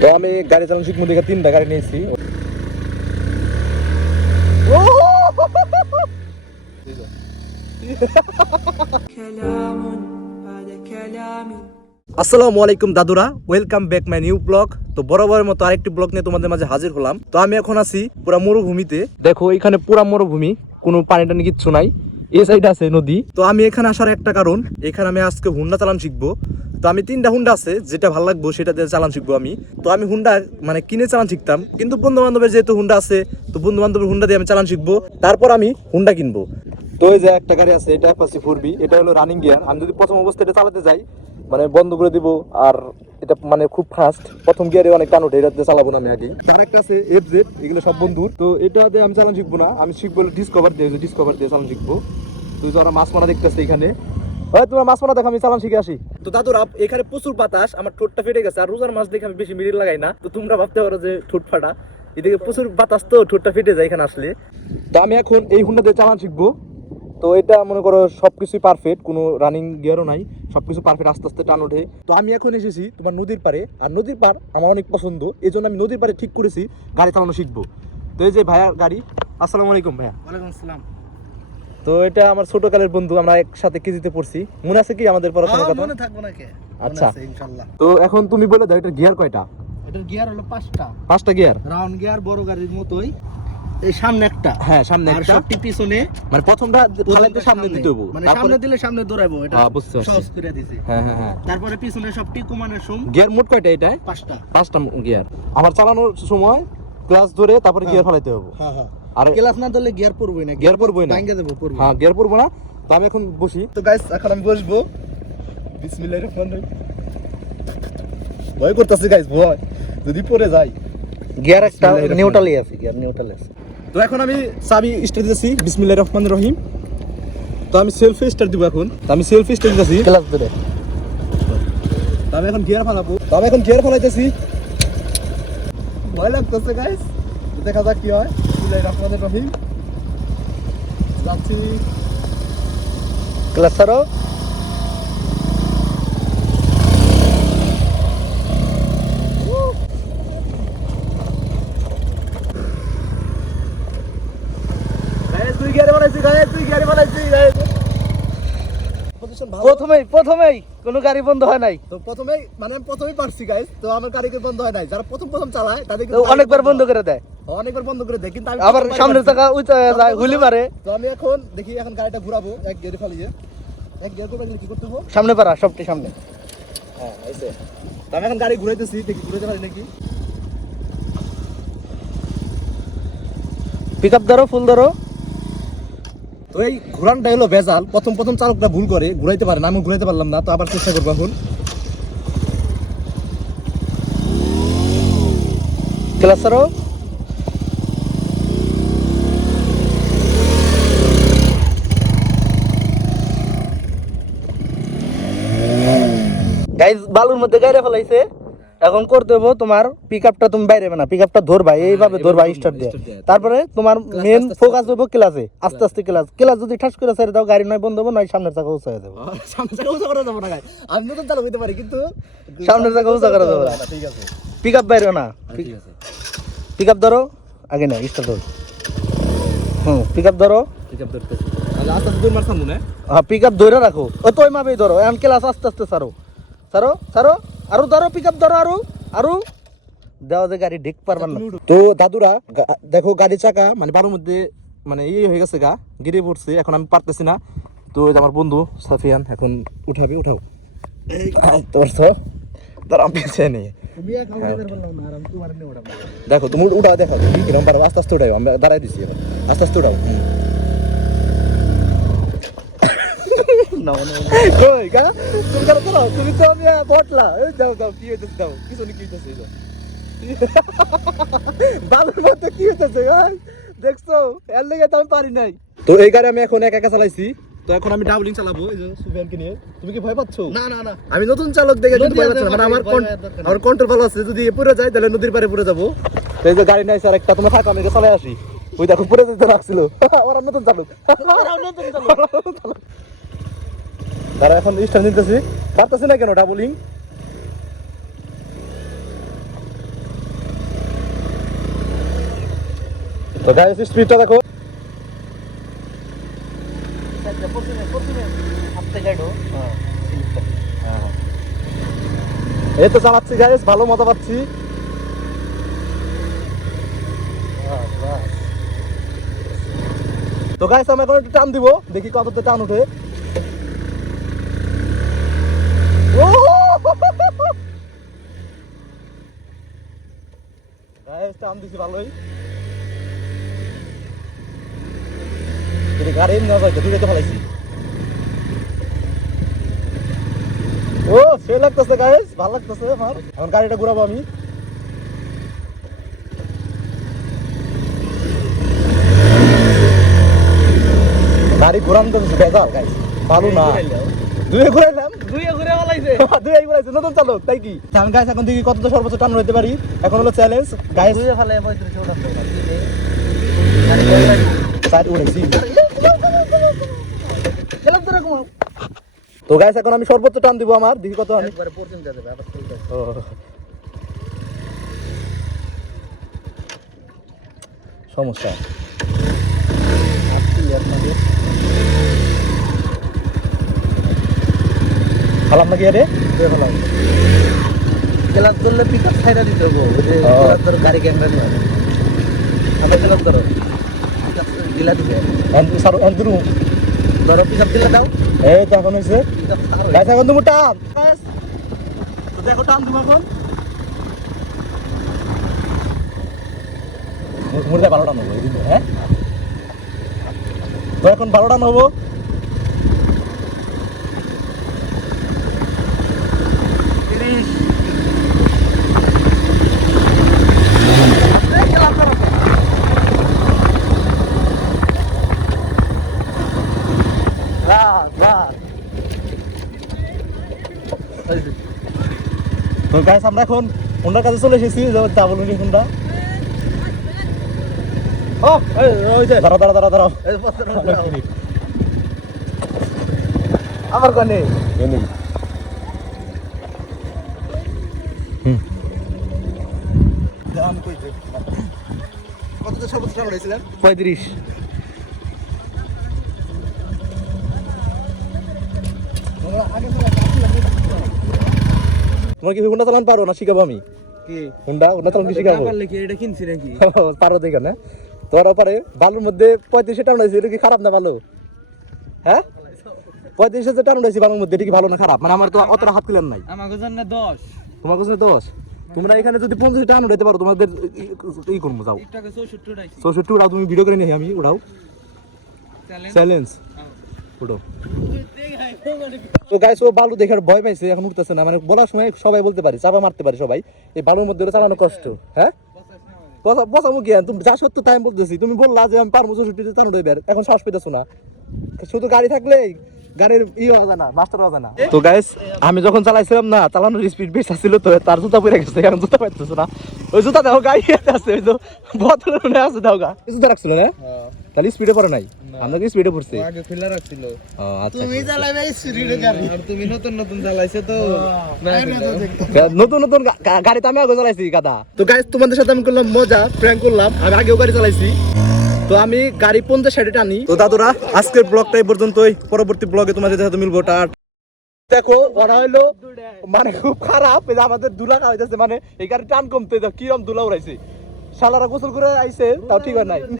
তো আমি গাড়ি চালানো শিখবো দেখে 3টা গাড়ি নিয়েছি। আসসালামু আলাইকুম দাদুরা, welcome back my new blog. তো বরাবরের মতো আরেকটি ব্লগ নিয়ে তোমাদের মাঝে হাজির হলাম। তো আমি এখন আছি পুরা মরুভূমিতে। দেখো এখানে পুরা মরুভূমি, কোনো পানি টানি কিচ্ছু নাই। এই সাইডে আছে নদী। তো আমি এখানে আসার একটা কারণ, এখানে আমি আজকে হুন্ডা চালান শিখবো। তো আমি 3টা হুন্ডা আছে, যেটা ভালো লাগবো সেটা দিয়ে চালান শিখবো আমি। তো আমি হুন্ডা মানে কিনে চালান শিখতাম, কিন্তু বন্ধু বান্ধবের যেহেতু হুন্ডা আছে, তো বন্ধু বান্ধবের হুন্ডা দিয়ে আমি চালান শিখবো, তারপর আমি হুন্ডা কিনবো। তো এই যে একটা গাড়ি আছে, এটা অ্যাপাচি 4B, এটা হলো রানিং গিয়ার। আমি যদি প্রথম অবস্থায় এটা চালাতে যাই, মানে বন্ধ করে দিব, আর এটা মানে খুব ফাস্ট, প্রথম গিয়ারে অনেক টান ওঠে, এটাতে চালাবো না আমি আগে। আর একটা আছে FZ, এগুলো সব বন্ধুর। তো এটাতে আমি চালান শিখবো না, আমি শিখবো ডিসকভার দিয়ে চালান শিখবো। তো যারা মাছ মারা দেখতেছে এখানে, তোমার মাছ মারা দেখো, আমি চালান শিখে আসি। তো দাদুরা, এখানে প্রচুর বাতাস, আমার ঠোঁটটা ফেটে গেছে। আর রোজার মাছ দেখে আমি বেশি মিডিল লাগাই না, তো তোমরা ভাবতে পারো যে ঠোঁট ফাটা, এদিকে প্রচুর বাতাস, তো ঠোঁটটা ফেটে যায় এখানে আসলে। তো আমি এখন এই হুন্ডা দিয়ে চালান শিখবো। তো এটা মনে করো সবকিছুই পারফেক্ট, কোনো রানিং গিয়ারও নাই, সবকিছু পারফেক্ট, আস্তে আস্তে টান ওঠে। তো আমি এখন এসেছি তোমার নদীর পাড়ে, আর নদীর পাড় আমার অনেক পছন্দ, এই জন্য আমি নদীর পাড়ে ঠিক করেছি গাড়ি চালানো শিখবো। তো এই যে ভাইয়ার গাড়ি। আসসালামু আলাইকুম ভাইয়া। ওয়ালাইকুম আসসালাম। তো এটা আমার ছোটকালের বন্ধু, আমরা একসাথে কেজিতে পড়ছি। মনে আছে কি আমাদের পড়াশোনার কথা? মনে থাকবো না কে? আচ্ছা ইনশাআল্লাহ। তো এখন তুমি বলে দাও, এটা গিয়ার কয়টা? এটার গিয়ার হলো 5টা। 5টা গিয়ার, রাউন্ড গিয়ার, বড় গাড়ির মতোই। এই সামনে একটা, হ্যাঁ সামনে আর একটা, সবটি পিছনে। মানে প্রথমটা ফালাইতে সামনে দিতে হবে, মানে তারপরে সামনে দিলে সামনে দৌড়াবো, এটা হ্যাঁ বুঝতে পারছি। সহজ করে দিছি। হ্যাঁ হ্যাঁ হ্যাঁ। তারপরে পিছনে সবটি কুমানের সুম। গিয়ার মোট কয়টা এটায়? 5টা। 5টা গিয়ার। আমার চালানোর সময় ক্লাস ধরে তারপরে গিয়ার ফালাইতে হবে। হ্যাঁ হ্যাঁ। আর ক্লাস না ধরলে গিয়ার পড়বই না, গিয়ার পড়বই না, ভাঙে দেবো, পড়বো। হ্যাঁ গিয়ার পড়বো না। তো আমি এখন বসি। তো গাইস, এখন আমি বসবো। বিসমিল্লাহির রহমানির রহিম। ভয় করতেছে গাইস, ভয় যদি পড়ে যাই। গিয়ার একটা নিউট্রালই আছে, গিয়ার নিউট্রাল আছে। তো এখন আমি চাবি স্টার্ট দিতেছি, বিসমিল্লাহির রহমানির রহিম। তো আমি সেলফি স্টার্ট দিব এখন। তো আমি সেলফি স্টার্ট দিতেছি ক্লাস ধরে। তো আমি এখন গিয়ার ফালাবো। তো আমি এখন গিয়ার ফালাইতেছি, ভয় লাগতেছে গাইস। দেখা যাক কি হয়। বিসমিল্লাহির রহমানির রহিম। যাচ্ছি। ক্লাস ছাড়ো। প্রথমেই কোনো গাড়ি বন্ধ হয় নাই। তো প্রথমেই মানে আমি প্রথমেই পারছি গাইস। তো আমার গাড়িকে বন্ধ হয় নাই, যারা প্রথম চালায় তাদেরকে অনেকবার বন্ধ করে দেয়, অনেকবার বন্ধ করে দেয়, কিন্তু আমি আবার সামনের চাকা উঁচা যায়, হুলি মারে। তো আমি এখন দেখি, এখন গাড়িটা ঘোরাবো এক গিয়ারে ফালিয়ে। এক গিয়ার করবে কি করতে হবে? সামনে পারা, সবটি সামনে। হ্যাঁ এইসে। তো আমি এখন গাড়ি ঘুরাইতেছি, দেখি ঘুরাতে পারি নাকি। পিকআপ ধরো, ফুল ধরো। তো এই ঘোরানটা হলো ভেজাল, প্রথম চালকটা ভুল করে ঘুরাইতে পারে না, আমি ঘুরাইতে পারলাম না। তো আবার চেষ্টা করবো এখন। ক্লাস ছাড়ো। গাইস, বালুর মধ্যে গাড়ি ফেলাইছে, এখন করতে হবে তোমার পিকআপটা তুমি বাইরে না, পিকআপটা ধরবা, এইভাবে ধরবা স্টার্ট দিয়ে। তারপরে তোমার মেন ফোকাস হবে ক্লাসে, আস্তে আস্তে ক্লাস যদি ঠাস করে ছেড়ে দাও, গাড়ি নয় বন্ধ হবে, নয় সামনের চাকা উঁচা হয়ে যাবে। সামনের চাকা উঁচা করা যাবে না গাইস, আমি নতুন চালক হইতে পারি, কিন্তু সামনের চাকা উঁচা করা যাবে না। ঠিক আছে, পিকআপ বাইরে না, ঠিক আছে। পিকআপ ধরো আগে, না স্টার্ট ধরো। পিকআপ ধরো। পিকআপ ধরতেছি, তাহলে আস্তে আস্তে দূর মারছাম না। হ্যাঁ, পিকআপ ধরে রাখো, ও তো ওইভাবেই ধরো। এখন ক্লাস আস্তে আস্তে ছাড়ো, আরো ধরো, পিকআপ ধরো, আরো দেওয়া যে গাড়ি ঢেক পারবার না। তো দাদুরা দেখো, গাড়ির চাকা মানে বারোর মধ্যে মানে হয়ে গেছে, গিরে পড়ছে, এখন আমি পারতেছি না। তো আমার বন্ধু সাফিয়ান এখন উঠাবে, উঠাও। তোর তো তার আমি পেছনে নেই। দেখো তুমি উঠাও, দেখো কি কিরকম পারো, আস্তে আস্তে উঠাও। আমরা দাঁড়াই দিছি, এবার আস্তে আস্তে উঠাও। তুমি তো আমি বটলা, যাও যাও, কি হইতেছে, দাও পিছনে কি হইতেছে, বালুর মধ্যে কি হইতেছে দেখছো, এর লেগে তো আমি পারি নাই। তো এই গাড়ি আমি এখন একা চালাইছি। তো এখন আমি ডাবলিং চালাবো, এই যে সুফিয়ানকে নিয়ে। তুমি কি ভয় পাচ্ছো? না না না, আমি নতুন চালক দেখে কিন্তু ভয় পাচ্ছি না, মানে আমার কন্ট্রোল ভালো আছে। যদি পড়ে যায় তাহলে নদীর পাড়ে পড়ে যাবো। তো এই যে গাড়ি নাই স্যার একটা, তোমার থাকো, আমি চালাই আসি। ওই দেখো পড়ে যেতে লাগছিল, ওরা নতুন চালক। তারা এখন স্টার্ট নিতেছি, পারতেছি না কেন ডাবলিং। তো গাইস স্পিডটা দেখো। এই তো চালাচ্ছি গাইস, ভালো মজা পাচ্ছি। তো গাইস আমি এখন একটু টান দিব, দেখি কততে টান উঠে। গাইস টান দিছি ভালোই। গাড়ি এমনি যাইতে দূরে তো ফেলাইছি। ও সে লাগতেছে গাইস, ভালো লাগতেছে আমার। এখন গাড়িটা ঘুরাবো আমি। গাড়ি ঘুরানো তো বেজাল গাইস, ভালো না। দুয়ে ঘুরাইলাম, দুয়ে ঘুরাইছে নতুন চালক তাই কি। আমি গাইস এখন দেখি কত সর্বোচ্চ টান হইতে পারি। এখন হলো চ্যালেঞ্জ গাইস। দুয়ে ফেলে 35 উঠাতে গাড়ি সাইড উড়াইছি। তো গাইস এখন আমি সর্বোচ্চ টান দিব আমার, দেখি কত আমি একবারে পর্যন্ত যাবে আবার চলতে। ও সমস্যা খালাম নাকি আরে খালাম ক্লাস ধরলে পিক আপ ছাইরা দিতে হবে। ওই যে ক্লাস ধরে গাড়ি ক্যামেরা নিয়ে হবে। আমরা ক্লাস ধরো দিলা দিবে এন্ড্রু ধরো পিক আপ দিলা দাও। এই তো এখন হইছে গাইস, এখন তুমি টান গাইস। তো দেখো টান তুমি এখন মুরদা 12টা নেবো এই দিন। হ্যাঁ তো এখন 12টা নেবো। তো গাইস আমরা এখন হোন্ডার কাছে চলে এসেছি, ডাবল ইঞ্জিন হোন্ডা। ও ওই যে দাঁড়াও দাঁড়াও দাঁড়াও দাঁড়াও আমার কানে এনে আমি কই যে কতটা সর্বোচ্চ টান উঠাইছিলেন? 35। তোমার কি হোন্ডা চালান পারো না? শিখাবো আমি। কি হোন্ডা চালান কি শিখাবো? পারলে কি এটা কিনছি নাকি? পারো দেখে না তোমার পারে। বালুর মধ্যে 35 টান উঠাইছি, এটা কি খারাপ না ভালো? হ্যাঁ 35 টান উঠাইছি বালুর মধ্যে, এটা কি ভালো না খারাপ? মানে আমার তো অতটা হাত কিলার নাই। আমার জন্য 10, তোমার কাছে 10। তোমরা এখানে যদি 50 টান উঠাইতে পারো তোমাদের ই করবো, যাও 64 উঠাইছি। 64 উঠাও, তুমি ভিডিও করে নিয়ে আমি উঠাও। চ্যালেঞ্জ উঠো। তো গাইস ও বালু দেখার ভয় পাইছে, এখন উঠতেছে না। মানে বলার সময় সবাই বলতে পারি, চাপা মারতে পারি সবাই। এই বালুর মধ্যে চালানো কষ্ট। হ্যাঁ বসাবো কি? তুমি যা সত্য তাই আমি বলতেছি। তুমি বললা যে আমি পারবো 64 টান উঠাইবে, এখন সাহস পেতেছো না। শুধু গাড়ি থাকলে গাড়ির হবে না, মাস্টার হবে না। তো গাইস আমি যখন চালাইছিলাম না, চালানোর স্পিড বেশি ছিল, তো তার জুতা পরে গেছে, এখন জুতা পাইতেছো না। ওই জুতা দেখো গাড়ি আছে, ওই যে বোতলের মনে আছে, দাও গা জুতা রাখছিল না, তাহলে স্পিডে পড়ে নাই। আমরা কি স্পিডে পড়ছি? আগে খুলে রাখছিল। আচ্ছা তুমি চালাবে স্পিডে গাড়ি, আর তুমি নতুন নতুন চালাইছো তো। নতুন নতুন গাড়ি তো আমি আগে চালাইছি গাদা। তো গাইস তোমাদের সাথে আমি করলাম মজা, প্র্যাঙ্ক করলাম। আমি আগেও গাড়ি চালাইছি, তো আমি গাড়ি 50-60 টানি। তো দাদুরা আজকের ব্লগটা এই পর্যন্তই। পরবর্তী ব্লগে তোমাদের সাথে মিলবো। দেখো ওরা হইলো মানে খুব খারাপ, এই যে আমাদের দুলা খাওয়াইতেছে, মানে এই গাড়ি টান কমতে কিরম দুলা উড়াইছে। শালারা গোসল করে আইছে, তাও ঠিক হয় নাই।